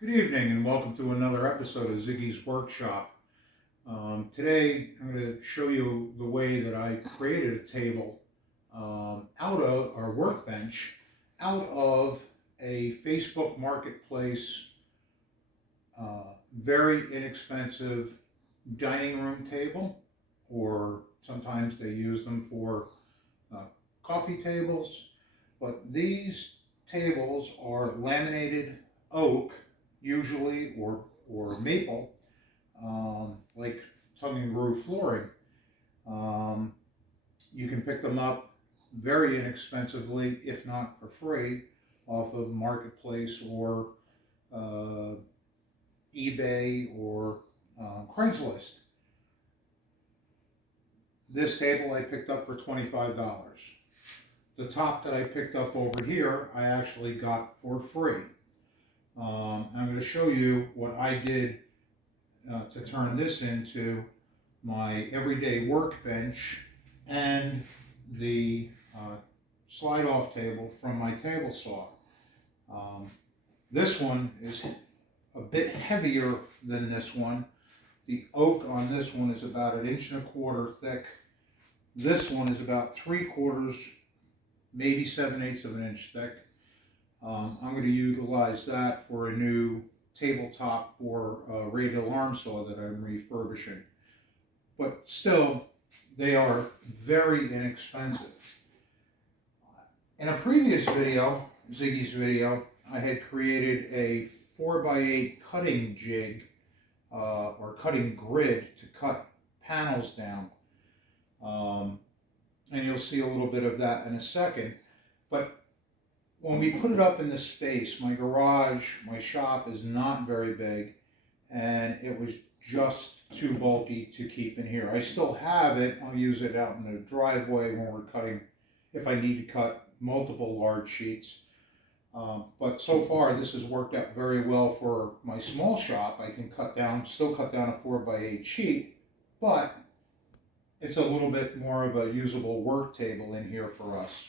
Good evening and welcome to another episode of Ziggy's Workshop. Today I'm going to show you the way that I created a table out of our workbench out of a Facebook Marketplace very inexpensive dining room table, or sometimes they use them for coffee tables. But these tables are laminated oak usually, or maple, like tongue and groove flooring. Um, you can pick them up very inexpensively, if not for free, off of Marketplace or uh, eBay or Craigslist. This table I picked up for $25. The top that I picked up over here I actually got for free. I'm going to show you what I did to turn this into my everyday workbench and the slide-off table from my table saw. This one is a bit heavier than this one. The oak on this one is about 1.25 inches thick. This one is about 3/4, maybe 7/8 of an inch thick. I'm going to utilize that for a new tabletop for a radial arm saw that I'm refurbishing. But still, they are very inexpensive. In a previous video, Ziggy's video, I had created a 4x8 cutting jig or cutting grid to cut panels down. And you'll see a little bit of that in a second. But when we put it up in this space, my garage, my shop is not very big, and it was just too bulky to keep in here. I still have it. I'll use it out in the driveway when we're cutting, if I need to cut multiple large sheets. But so far, this has worked out very well for my small shop. I can still cut down a 4x8 sheet, but it's a little bit more of a usable work table in here for us.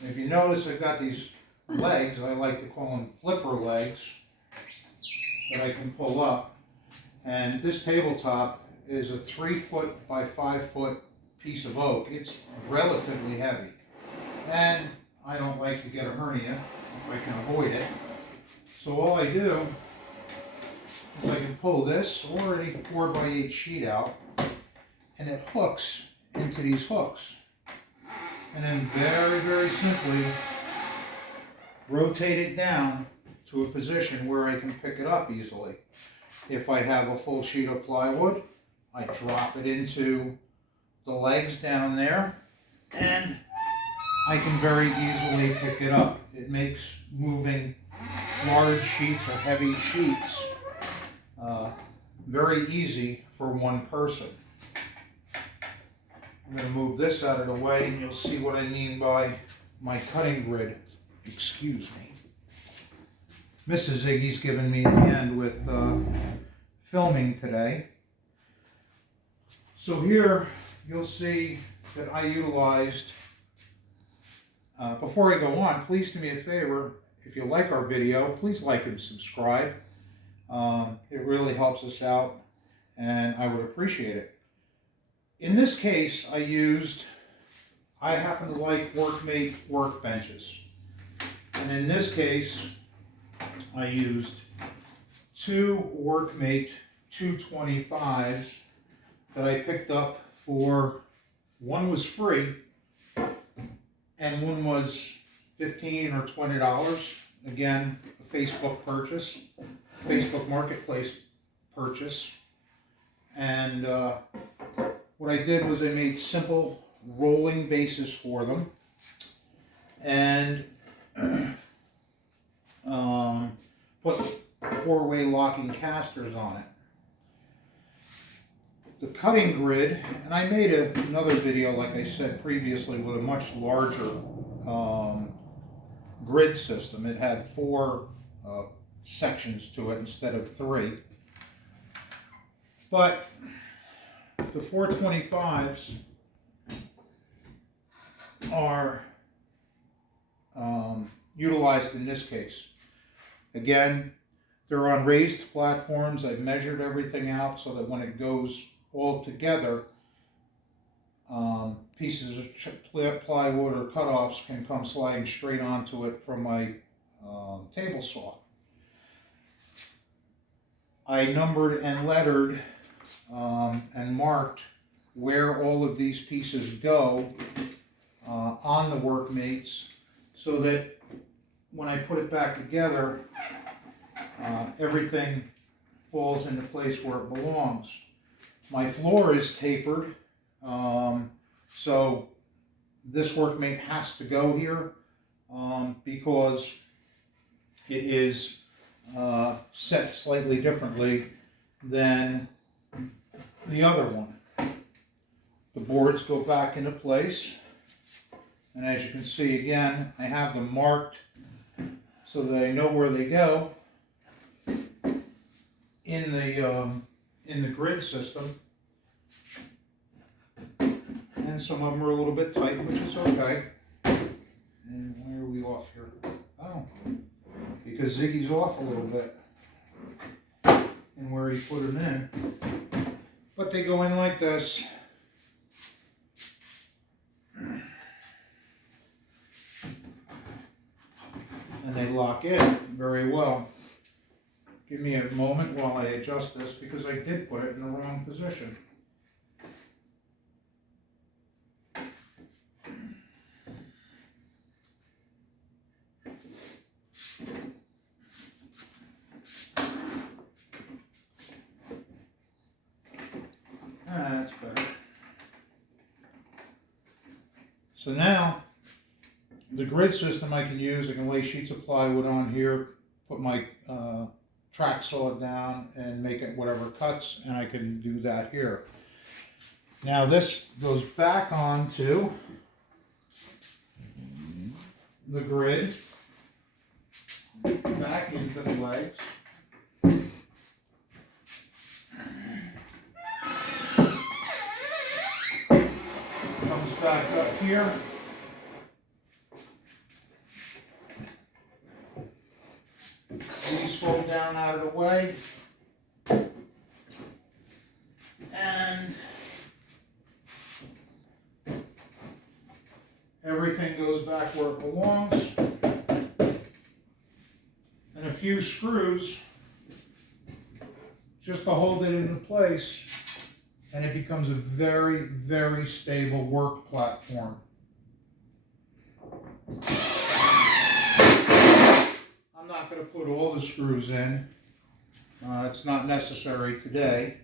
And if you notice, I've got these legs, I like to call them flipper legs, that I can pull up. And this tabletop is a 3-foot by 5-foot piece of oak. It's relatively heavy. And I don't like to get a hernia if I can avoid it. So all I do is I can pull this or any 4x8 sheet out, and it hooks into these hooks. And then very, very simply rotate it down to a position where I can pick it up easily. If I have a full sheet of plywood, I drop it into the legs down there, and I can very easily pick it up. It makes moving large sheets or heavy sheets very easy for one person. I'm going to move this out of the way and you'll see what I mean by my cutting grid. Excuse me. Mrs. Ziggy's given me a hand with filming today. So here you'll see that I utilized, before I go on, please do me a favor. If you like our video, please like and subscribe. It really helps us out and I would appreciate it. In this case, I happen to like Workmate workbenches. And in this case, I used 2 Workmate 225s that I picked up for, one was free, and one was $15 or $20. Again, a Facebook purchase, Facebook Marketplace purchase. And what I did was I made simple rolling bases for them, and put 4-way locking casters on it. The cutting grid, and I made another video, like I said previously, with a much larger grid system. It had 4 sections to it instead of 3. But the 425s are utilized in this case. Again, They're on raised platforms. I've measured everything out so that when it goes all together, pieces of plywood or cutoffs can come sliding straight onto it from my table saw. I numbered and lettered and marked where all of these pieces go on the workmates, so that when I put it back together, everything falls into place where it belongs. My floor is tapered, so this workmate has to go here because it is set slightly differently than the other one. The boards go back into place, and as you can see again, I have them marked so that I know where they go in the grid system. And some of them are a little bit tight, which is okay. And where are we off here? Oh, because Ziggy's off a little bit and where he put them in. But they go in like this. And they lock in very well. Give me a moment while I adjust this, because I did put it in the wrong position. That's better. So now, the grid system I can use, I can lay sheets of plywood on here, put my track saw down and make it whatever cuts, and I can do that here. Now this goes back onto the grid, back into the legs. Comes back up here. These fold down out of the way. And everything goes back where it belongs. And a few screws just to hold it into place, and it becomes a very, very stable work platform. I'm not going to put all the screws in. It's not necessary today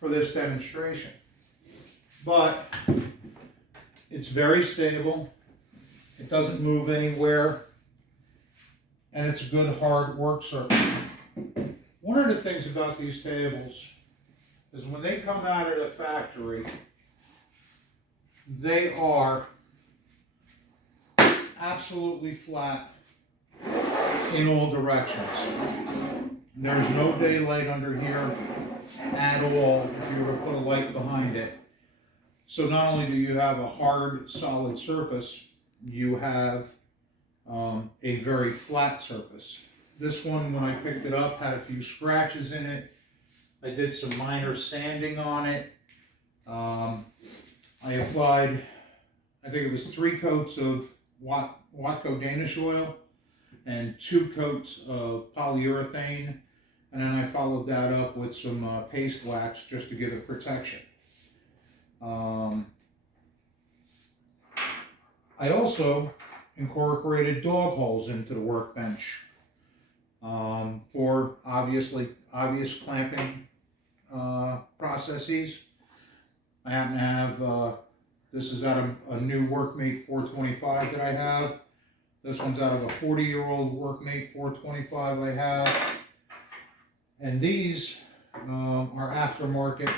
for this demonstration. But it's very stable. It doesn't move anywhere. And it's a good hard work surface. One of the things about these tables is when they come out of the factory, they are absolutely flat in all directions. There's no daylight under here at all if you were to put a light behind it. So not only do you have a hard, solid surface, you have a very flat surface. This one, when I picked it up, had a few scratches in it. I did some minor sanding on it. I applied, I think it was 3 coats of Watco Danish oil and 2 coats of polyurethane, and then I followed that up with some paste wax just to give it protection. I also incorporated dog holes into the workbench for obvious clamping processes. I happen to have, this is out of a new Workmate 425 that I have. This one's out of a 40-year-old Workmate 425 I have. And these are aftermarket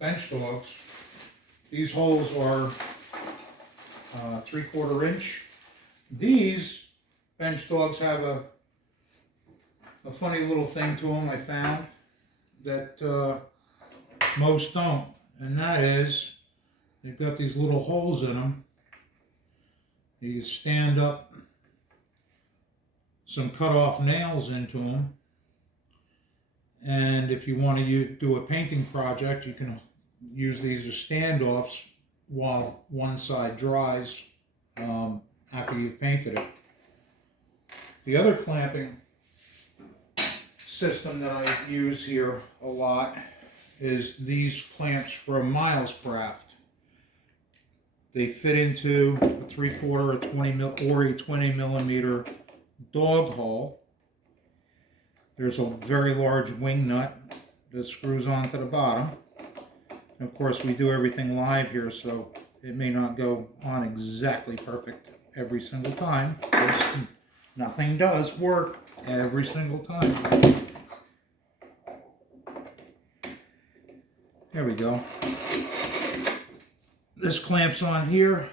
bench dogs. These holes are 3/4 inch. These bench dogs have a funny little thing to them I found that most don't, and that is they've got these little holes in them, You can stand up some cut-off nails into them, and if you want to do a painting project, you can use these as standoffs while one side dries after you've painted it. The other clamping system that I use here a lot is these clamps from Miles Craft. They fit into a 3/4, a 20 millimeter dog hole. There's a very large wing nut that screws onto the bottom. And of course, we do everything live here, so it may not go on exactly perfect every single time. Nothing does work every single time. There we go. This clamps on here.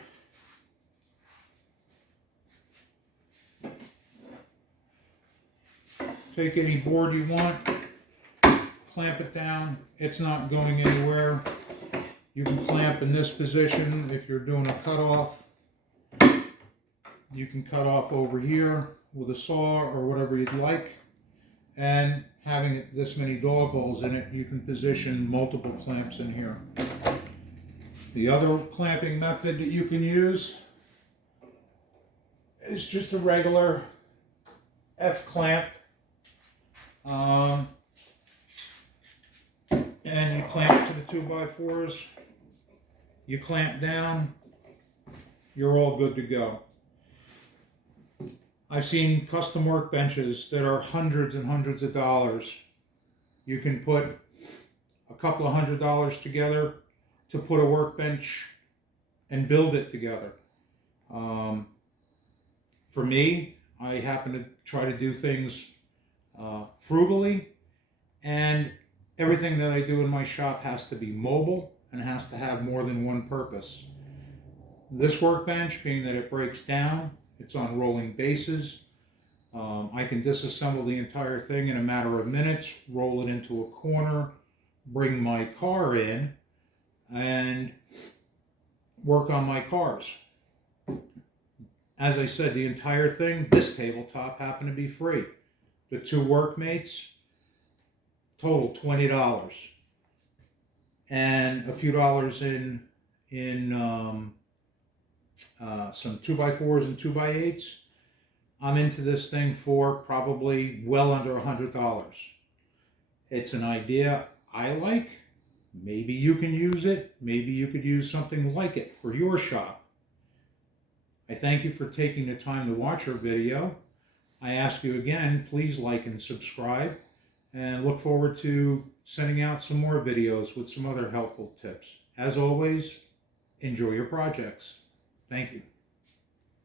Take any board you want, clamp it down. It's not going anywhere. You can clamp in this position if you're doing a cutoff. You can cut off over here with a saw or whatever you'd like. And having this many dog holes in it, you can position multiple clamps in here. The other clamping method that you can use is just a regular F-clamp. And you clamp to the 2x4s. You clamp down, you're all good to go. I've seen custom workbenches that are hundreds and hundreds of dollars. You can put a couple of $100 together to put a workbench and build it together. For me, I happen to try to do things frugally, and everything that I do in my shop has to be mobile and has to have more than one purpose. This workbench, being that it breaks down, it's on rolling bases. I can disassemble the entire thing in a matter of minutes, roll it into a corner, bring my car in, and work on my cars. As I said, the entire thing, this tabletop happened to be free. The two workmates, total $20. And a few dollars in some 2x4s and 2x8s. I'm into this thing for probably well under $100. It's an idea I like. Maybe you can use it. Maybe you could use something like it for your shop. I thank you for taking the time to watch our video. I ask you again, please like and subscribe, and look forward to sending out some more videos with some other helpful tips. As always, enjoy your projects. Thank you.